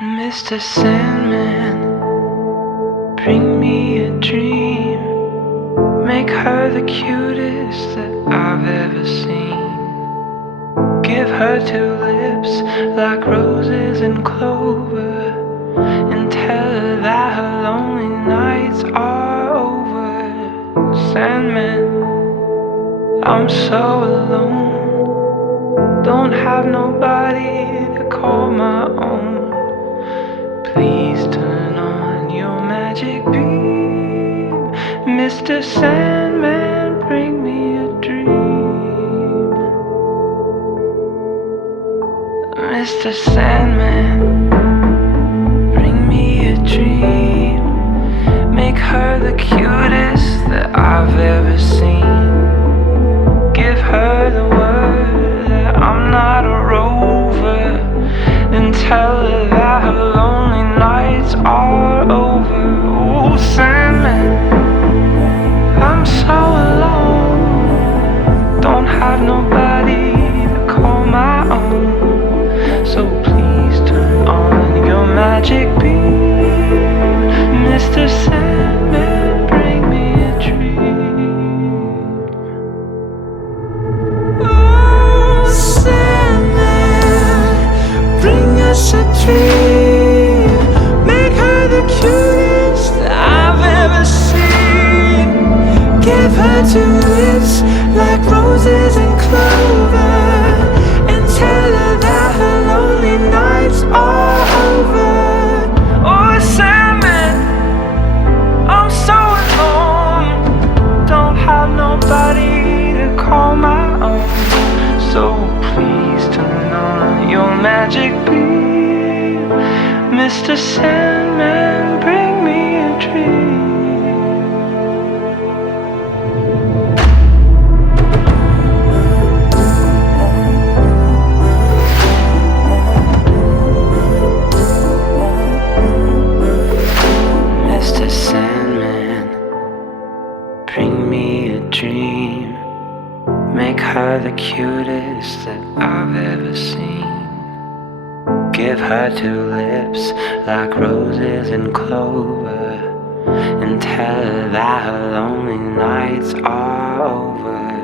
Mr. Sandman, bring me a dream. Make her the cutest that I've ever seen. Give her two lips like roses and clover, and tell her that her lonely nights are over. Sandman, I'm so alone, don't have nobody to call my own. Please turn on your magic beam. Mr. Sandman, bring me a dream. Mr. Sandman, bring me a dream. Make her the cutest that I've ever seen. Give her the word that I'm not a rover, and tell her that her lonely nights are over. Oh, Sandman, I'm so alone, don't have nobody to call my own. So please turn on your magic beam. Mr. Sandman, bring me a dream. Oh, Sandman, bring us a dream. Make her the cutest that I've ever seen. Give her two lips like roses and clover, and tell her that her lonely nights are over. Oh, Sandman, I'm so alone, don't have nobody to call my own. So please turn on your magic beam. Mr. Sandman, bring me a dream. Mr. Sandman, bring me a dream. Make her the cutest that I've ever seen. Give her two lips like roses and clover, and tell her that her lonely nights are over.